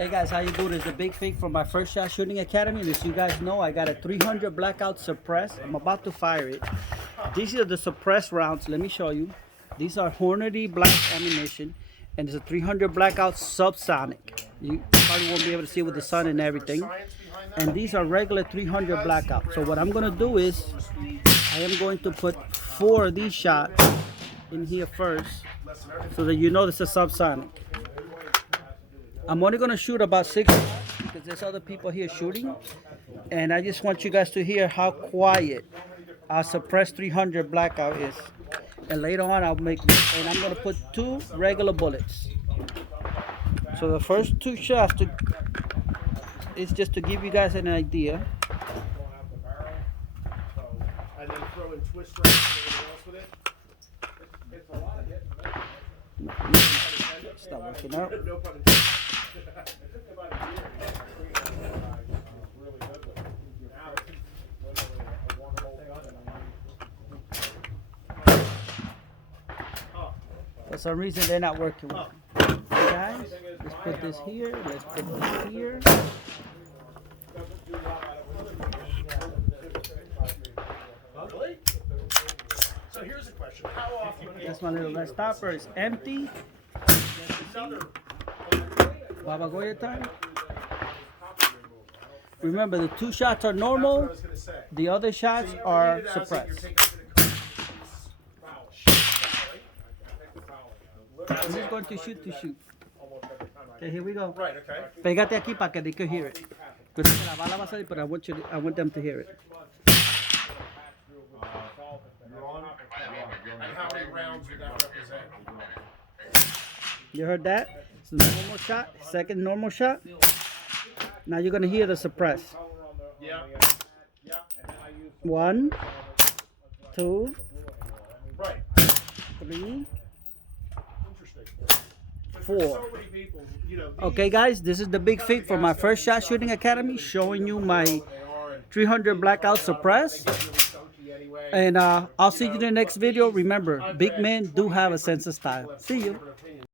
Hey guys, how you doing? It's a big fake from my first shot shooting academy. And as you guys know, I got a 300 Blackout suppress. I'm about to fire it. These are the suppress rounds. Let me show you. These are Hornady black ammunition, and it's a 300 Blackout subsonic. You probably won't be able to see with the sun and everything. And these are regular 300 Blackout. So what I'm gonna do is, I am going to put 4 of these shots in here first, so that you know this is subsonic. I'm only gonna shoot about 6 shots because there's other people here shooting, and I just want you guys to hear how quiet our suppressed 300 Blackout is. And later on, I'm gonna put 2 regular bullets. So the first 2 shots is just to give you guys an idea. And then throw in twist strikes and everything else with it. It's a lot of hitting. It's not working out. No pun intended. For some reason, they're not working well. Okay, guys, let's put this here. Let's put this here. So here's a question. How often? That's my little red stopper. It's empty. Babagoya time. Remember, the 2 shots are normal. The other shots are suppressed. I'm just going to shoot. Okay, here we go. Right, okay. Pégate aquí para que they can hear it. Pero la bala va a salir, but I want them to hear it. And how many rounds would that represent? You heard that? It's the normal shot, second normal shot. Now you're gonna hear the suppress. Yeah. Yeah. 1, 2, Right. 3, Interesting. 4. So many people, you know, Okay, guys, this is the big fake from my first shot shooting academy, showing you my 300 Blackout suppress. And I'll see you in the next video. Remember, big men do have a sense of style. See you.